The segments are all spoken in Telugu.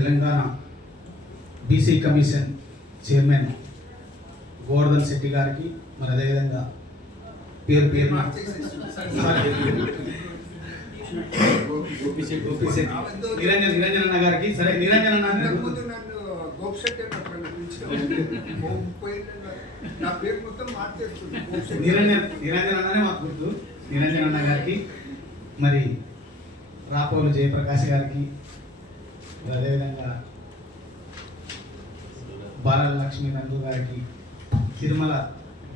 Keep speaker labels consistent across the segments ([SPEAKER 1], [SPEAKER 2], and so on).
[SPEAKER 1] Telangana BC commission chairman Govardhan Shetty గారికి మరి అదేవిధంగా పేరు పేరు నిరంజన్ నిరంజన్ అన్న గారికి సరే నిరంజన్ అన్న. నిరంజన్ నిరంజన్ అన్ననే మాకు గుర్తు. నిరంజన్ అన్న గారికి మరి రాపోలు జయప్రకాష్ గారికి అదేవిధంగా బాలల లక్ష్మీ నందు గారికి తిరుమల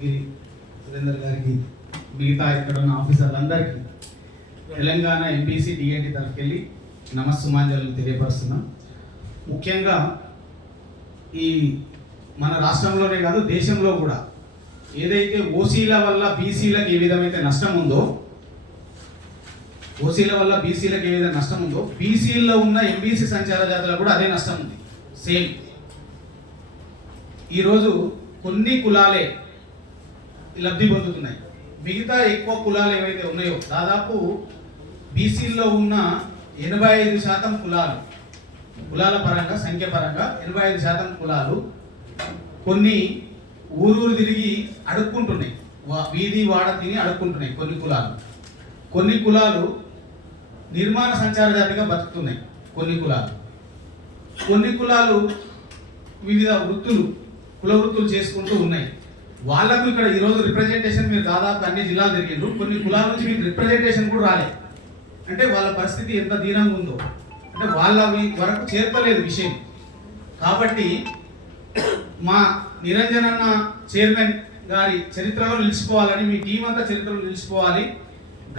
[SPEAKER 1] గిరి సురేందర్ గారికి మిగతా ఇక్కడ ఉన్న ఆఫీసర్లందరికీ తెలంగాణ ఎంపీసీ డిఎన్టీ తరఫుకెళ్ళి నమస్సుమాంజలు తెలియపరుస్తున్నాం. ముఖ్యంగా ఈ మన రాష్ట్రంలోనే కాదు దేశంలో కూడా ఏదైతే ఓసీల వల్ల బీసీలకు ఏ విధమైతే నష్టం ఉందో ఓసీల వల్ల బీసీలకు ఏ విధంగా నష్టం ఉందో బీసీల్లో ఉన్న ఎంబీసీ సంచార జాతులకు కూడా అదే నష్టం ఉంది. సేమ్ ఈరోజు కొన్ని కులాలే లబ్ధి పొందుతున్నాయి. మిగతా ఎక్కువ కులాలు ఏవైతే ఉన్నాయో దాదాపు బీసీల్లో ఉన్న ఎనభై ఐదు శాతం కులాలు కులాల పరంగా సంఖ్య పరంగా ఎనభై ఐదు శాతం కులాలు కొన్ని ఊరూరు తిరిగి అడుక్కుంటున్నాయి. వా- వీధి వాడ తిని అడుక్కుంటున్నాయి కొన్ని కులాలు. కొన్ని కులాలు నిర్మాణ సంచార జాతిగా బతుకుతున్నాయి. కొన్ని కులాలు. కొన్ని కులాలు వివిధ వృత్తులు కుల వృత్తులు చేసుకుంటూ ఉన్నాయి. వాళ్ళకు ఇక్కడ ఈరోజు రిప్రజెంటేషన్ మీరు దాదాపు అన్ని జిల్లాలు తిరిగిండ్రు. కొన్ని కులాల నుంచి మీకు రిప్రజెంటేషన్ కూడా రాలే. అంటే వాళ్ళ పరిస్థితి ఎంత దీనంగా ఉందో. అంటే వాళ్ళ మీ వరకు చేర్పలేదు విషయం. కాబట్టి మా నిరంజన్ అన్న చైర్మన్ గారి చరిత్రలో నిలిచిపోవాలని మీ టీం అంతా చరిత్రలో నిలిచిపోవాలి.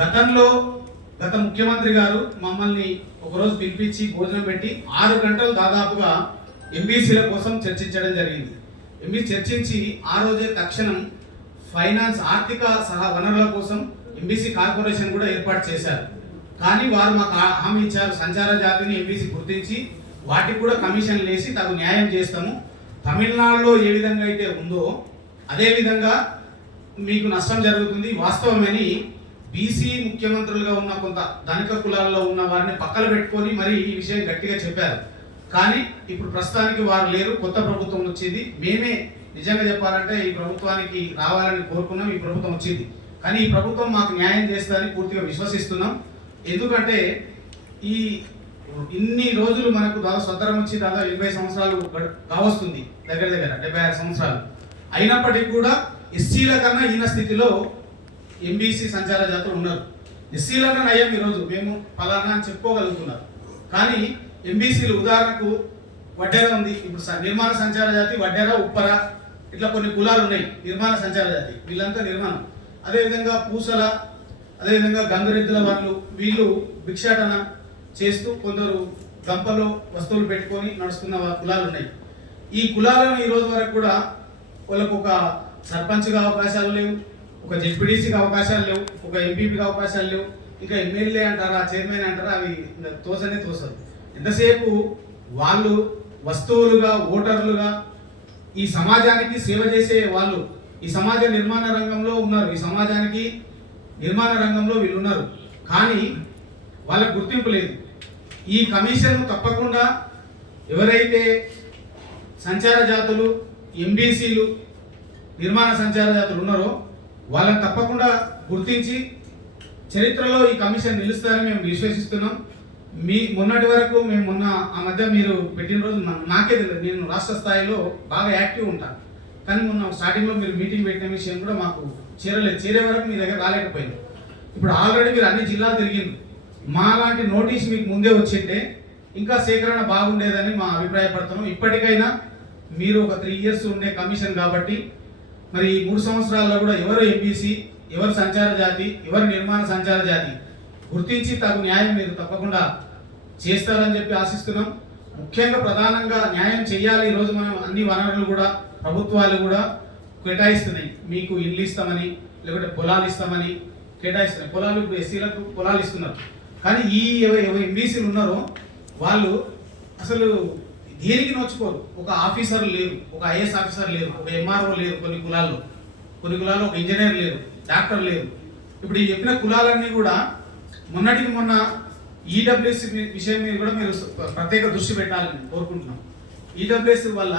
[SPEAKER 1] గతంలో గత ముఖ్యమంత్రి గారు మమ్మల్ని ఒకరోజు పిలిపించి భోజనం పెట్టి ఆరు గంటలు దాదాపుగా ఎంబీసీల కోసం చర్చించడం జరిగింది. ఎంబీ చర్చించి ఆ రోజే తక్షణం ఫైనాన్స్ ఆర్థిక సహా వనరుల కోసం ఎంబీసీ కార్పొరేషన్ కూడా ఏర్పాటు చేశారు. కానీ వారు మాకు హామీ ఇచ్చారు. సంచార జాతిని ఎంబీసీ గుర్తించి వాటికి కూడా కమిషన్ వేసి తగు న్యాయం చేస్తాము. తమిళనాడులో ఏ విధంగా అయితే ఉందో అదేవిధంగా మీకు నష్టం జరుగుతుంది. వాస్తవమని బీసీ ముఖ్యమంత్రులుగా ఉన్న కొంత ధనిక కులాల్లో ఉన్న వారిని పక్కన పెట్టుకొని మరి ఈ విషయం గట్టిగా చెప్పారు. కానీ ఇప్పుడు ప్రస్తుతానికి వారు లేరు కొత్త ప్రభుత్వం వచ్చింది. మేమే నిజంగా చెప్పాలంటే ఈ ప్రభుత్వానికి రావాలని కోరుకున్నాం ఈ ప్రభుత్వం వచ్చింది. కానీ ఈ ప్రభుత్వం మాకు న్యాయం చేస్తుందని పూర్తిగా విశ్వసిస్తున్నాం. ఎందుకంటే ఈ ఇన్ని రోజులు మనకు దాదాపు స్వతరం వచ్చి దాదాపు ఎనభై సంవత్సరాలు కావస్తుంది దగ్గర దగ్గర డెబ్బై ఆరు సంవత్సరాలు. అయినప్పటికీ కూడా ఎస్సీల కన్నా ఈయన స్థితిలో ఎంబీసీ సంచార జాతర ఉన్నారు ఎస్సీలన్న నయం ఈరోజు. మేము ఫలానా అని చెప్పుకోగలుగుతున్నారు. కానీ ఎంబీసీలు ఉదాహరణకు వడ్డెర ఉంది. ఇప్పుడు స- నిర్మాణ సంచార జాతి వడ్డెర ఉప్పర ఇట్లా కొన్ని కులాలు ఉన్నాయి. నిర్మాణ సంచార జాతి. వీళ్ళంతా నిర్మాణం. అదేవిధంగా పూసల అదేవిధంగా గంగరెద్దుల వాళ్ళు వీళ్ళు భిక్షాటన చేస్తూ కొందరు గంపలో వస్తువులు పెట్టుకొని నడుస్తున్న కులాలు ఉన్నాయి. ఈ కులాలను ఈ రోజు వరకు కూడా వాళ్ళకు ఒక సర్పంచ్గా అవకాశాలు లేవు. ఒక జెడ్పీడీసీకి అవకాశాలు లేవు ఒక ఎంపీపీకి అవకాశాలు లేవు. ఇంకా ఎమ్మెల్యే అంటారా చైర్మన్ అంటారా అవి తోసనే తోసదు ఎంతసేపు వాళ్ళు వస్తువులుగా ఓటర్లుగా ఈ సమాజానికి సేవ చేసే వాళ్ళు ఈ సమాజ నిర్మాణ రంగంలో ఉన్నారు. ఈ సమాజానికి నిర్మాణ రంగంలో వీళ్ళు ఉన్నారు కానీ వాళ్ళకు గుర్తింపు లేదు. ఈ కమిషన్ తప్పకుండా ఎవరైతే సంచార జాతులు ఎంబీసీలు నిర్మాణ సంచార జాతులు ఉన్నారో వాళ్ళని తప్పకుండా గుర్తించి చరిత్రలో ఈ కమిషన్ నిలుస్తారని మేము విశ్వసిస్తున్నాం. మీ మొన్నటి వరకు మేము మొన్న ఆ మధ్య మీరు పెట్టిన రోజు నాకే తెలియదు. నేను రాష్ట్ర స్థాయిలో బాగా యాక్టివ్ ఉంటాను కానీ మొన్న స్టార్టింగ్లో మీరు మీటింగ్ పెట్టిన విషయం కూడా మాకు చేరలేదు చేరే వరకు మీ దగ్గర రాలేకపోయింది. ఇప్పుడు ఆల్రెడీ మీరు అన్ని జిల్లాలు తిరిగింది మా లాంటి నోటీస్ మీకు ముందే వచ్చింటే ఇంకా సేకరణ బాగుండేదని మా అభిప్రాయపడుతున్నాం. ఇప్పటికైనా మీరు ఒక త్రీ ఇయర్స్ ఉండే కమిషన్ కాబట్టి మరి ఈ మూడు సంవత్సరాల్లో కూడా ఎవరు ఎంబీసీ ఎవరు సంచార జాతి ఎవరు నిర్మాణ సంచార జాతి గుర్తించి తగు న్యాయం మీరు తప్పకుండా చేస్తారని చెప్పి ఆశిస్తున్నాం. ముఖ్యంగా ప్రధానంగా న్యాయం చేయాలి ఈరోజు మనం అన్ని వనరులు కూడా ప్రభుత్వాలు కూడా కేటాయిస్తున్నాయి. మీకు ఇల్లు ఇస్తామని లేకుంటే పొలాలు ఇస్తామని కేటాయిస్తున్నాయి. పొలాలు ఇప్పుడు ఎస్సీలకు పొలాలు ఇస్తున్నారు. కానీ ఈ ఎంబీసీలు ఉన్నారో వాళ్ళు అసలు దేనికి నోచుకోరు. ఒక ఆఫీసర్ లేరు ఒక ఐఏఎస్ ఆఫీసర్ లేరు ఒక ఎంఆర్ఓ లేరు కొన్ని కులాల్లో. కొన్ని కులాల్లో ఒక ఇంజనీర్ లేరు డాక్టర్ లేరు. ఇప్పుడు ఈ చెప్పిన కులాలన్నీ కూడా మొన్నటికి మొన్న ఈడబ్ల్యూఎస్ విషయం మీద కూడా మీరు ప్రత్యేక దృష్టి పెట్టాలని కోరుకుంటున్నాం. ఈడబ్ల్యూఎస్ వల్ల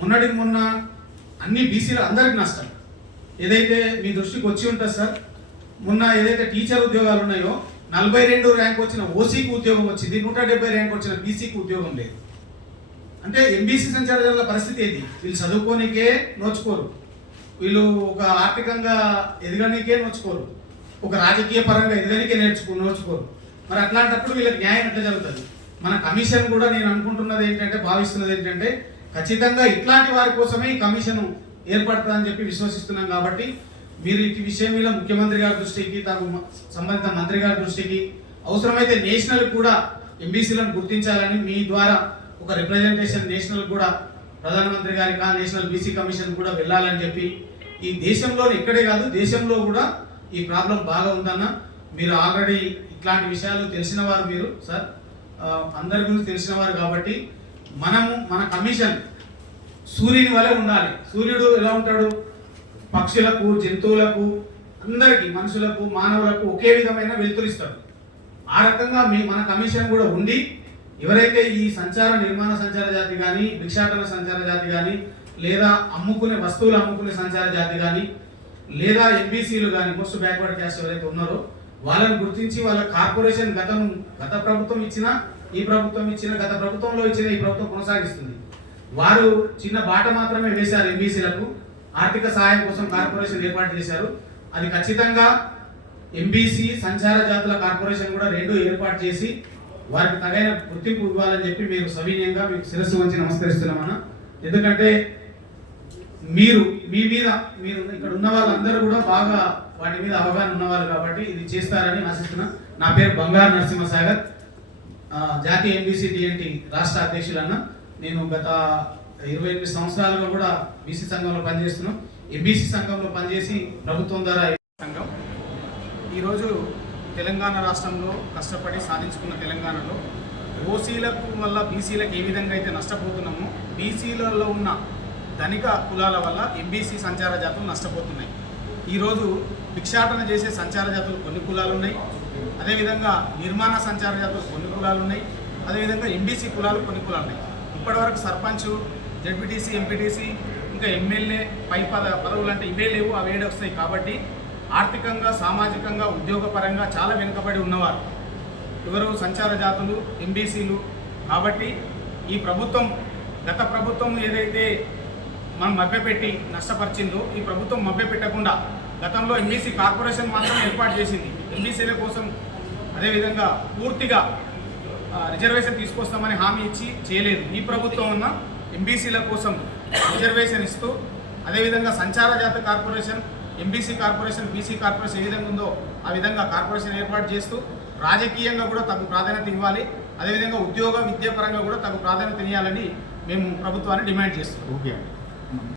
[SPEAKER 1] మొన్నటికి మొన్న అన్ని బీసీలు అందరికి నష్టం. ఏదైతే మీ దృష్టికి వచ్చి ఉంటుంది సార్ మొన్న ఏదైతే టీచర్ ఉద్యోగాలు ఉన్నాయో నలభై రెండు ర్యాంక్ వచ్చిన ఓసీకి ఉద్యోగం వచ్చింది నూట డెబ్బై ర్యాంక్ వచ్చిన బీసీకి ఉద్యోగం లేదు. అంటే ఎంబీసీ సంచారకుల పరిస్థితి ఏంటి? వీళ్ళు చదువుకోనికే నోచుకోరు. వీళ్ళు ఒక ఆర్థికంగా ఎదగనికే నోచుకోరు. ఒక రాజకీయ పరంగా ఎదగనికే నేర్చుకో నోచుకోరు. మరి అట్లాంటప్పుడు వీళ్ళకి న్యాయం ఎట్లా జరుగుతుంది? మన కమిషన్ కూడా నేను అనుకుంటున్నది ఏంటంటే భావిస్తున్నది ఏంటంటే ఖచ్చితంగా ఇట్లాంటి వారి కోసమే ఈ కమిషన్ ఏర్పడుతుందని చెప్పి విశ్వసిస్తున్నాం కాబట్టి మీరు ఈ విషయం మీద ముఖ్యమంత్రి గారి దృష్టికి తగు మ- సంబంధిత మంత్రి గారి దృష్టికి అవసరమైతే నేషనల్ కూడా ఎంబీసీలను గుర్తించాలని మీ ద్వారా ఒక రిప్రజెంటేషన్ నేషనల్ కూడా ప్రధానమంత్రి గారి కా నేషనల్ బీసీ కమిషన్ కూడా వెళ్ళాలని చెప్పి ఈ దేశంలో ఇక్కడే కాదు దేశంలో కూడా ఈ ప్రాబ్లం బాగా ఉందన్న మీరు ఆల్రెడీ ఇట్లాంటి విషయాలు తెలిసిన వారు మీరు సార్ అందరి గురించి తెలిసిన వారు కాబట్టి మనము మన కమిషన్ సూర్యుని వలె ఉండాలి. సూర్యుడు ఎలా ఉంటాడు? పక్షులకు జంతువులకు అందరికీ మనుషులకు మానవులకు ఒకే విధమైన వెలుతురిస్తాడు ఆ రకంగా మీ మన కమిషన్ కూడా ఉండి ఎవరైతే ఈ సంచార నిర్మాణ సంచార జాతి కానీ భిక్షాటన సంచార జాతి కానీ లేదా అమ్ముకునే వస్తువులు అమ్ముకునే సంచార జాతి కానీ లేదా ఎంబీసీలు కానీ మోస్ట్ బ్యాక్వర్డ్ క్యాస్ట్ ఎవరైతే ఉన్నారో వాళ్ళని గుర్తించి వాళ్ళ కార్పొరేషన్ గతం గత ప్రభుత్వం ఇచ్చిన ఈ ప్రభుత్వం ఇచ్చిన గత ప్రభుత్వంలో ఇచ్చిన ఈ ప్రభుత్వం కొనసాగిస్తుంది. వారు చిన్న బాట మాత్రమే వేశారు ఎంబీసీలకు ఆర్థిక సహాయం కోసం కార్పొరేషన్ ఏర్పాటు చేశారు. అది ఖచ్చితంగా ఎంబీసీ సంచార జాతుల కార్పొరేషన్ కూడా రెండు ఏర్పాటు చేసి వారికి తగిన గుర్తింపు ఇవ్వాలని చెప్పి మీరు సవినయంగా మీకు శిరస్సు వంచి నమస్కరిస్తున్నామన్న. ఎందుకంటే మీరు మీ మీద మీరు ఇక్కడ ఉన్న వాళ్ళందరూ కూడా బాగా వాటి మీద అవగాహన ఉన్నవారు కాబట్టి ఇది చేస్తారని ఆశిస్తున్నా. నా పేరు బంగారు నరసింహసాగర్. సాగర్ జాతీయ ఎంబీసీ డిఎన్టీ రాష్ట్ర అధ్యక్షులన్న. నేను గత ఇరవై ఎనిమిది సంవత్సరాలుగా కూడా బీసీ సంఘంలో పనిచేస్తున్నాం ఎంబీసీ సంఘంలో పనిచేసి ప్రభుత్వం ద్వారా సంఘం. ఈరోజు తెలంగాణ రాష్ట్రంలో కష్టపడి సాధించుకున్న తెలంగాణలో ఓసీలకు వల్ల బీసీలకు ఏ విధంగా అయితే నష్టపోతున్నామో బీసీలలో ఉన్న ధనిక కులాల వల్ల ఎంబీసీ సంచార జాతులు నష్టపోతున్నాయి. ఈరోజు భిక్షాటన చేసే సంచార జాతులు కొన్ని కులాలు ఉన్నాయి. అదేవిధంగా నిర్మాణ సంచార జాతులు కొన్ని కులాలు ఉన్నాయి. అదేవిధంగా ఎంబీసీ కులాలు కొన్ని కులాలు ఉన్నాయి. ఇప్పటివరకు సర్పంచ్ జడ్పీటీసీ ఎంపీటీసీ ఇంకా ఎమ్మెల్యే పై పద పదవులు అంటే ఇవే లేవు అవే వస్తాయి కాబట్టి ఆర్థికంగా సామాజికంగా ఉద్యోగపరంగా చాలా వెనుకబడి ఉన్నవారు. ఎవరు సంచార జాతులు ఎంబీసీలు. కాబట్టి ఈ ప్రభుత్వం గత ప్రభుత్వం ఏదైతే మనం మభ్యపెట్టి నష్టపరిచిందో ఈ ప్రభుత్వం మభ్యపెట్టకుండా గతంలో ఎంబీసీ కార్పొరేషన్ మాత్రం ఏర్పాటు చేసింది. ఎంబీసీల కోసం అదేవిధంగా పూర్తిగా రిజర్వేషన్ తీసుకొస్తామని హామీ ఇచ్చి చేయలేదు. ఈ ప్రభుత్వం ఉన్న ఎంబీసీల కోసం రిజర్వేషన్ ఇస్తూ అదేవిధంగా సంచార జాత corporation MBC corporation BC corporation ఏ విధంగా ఉందో ఆ విధంగా కార్పొరేషన్ ఏర్పాటు చేస్తూ రాజకీయంగా కూడా తగు ప్రాధాన్యత ఇవ్వాలి. అదేవిధంగా ఉద్యోగ విద్యాపరంగా కూడా తగు ప్రాధాన్యత ఇవ్వాలని మేము ప్రభుత్వాన్ని డిమాండ్ చేస్తున్నాం.
[SPEAKER 2] ఓకే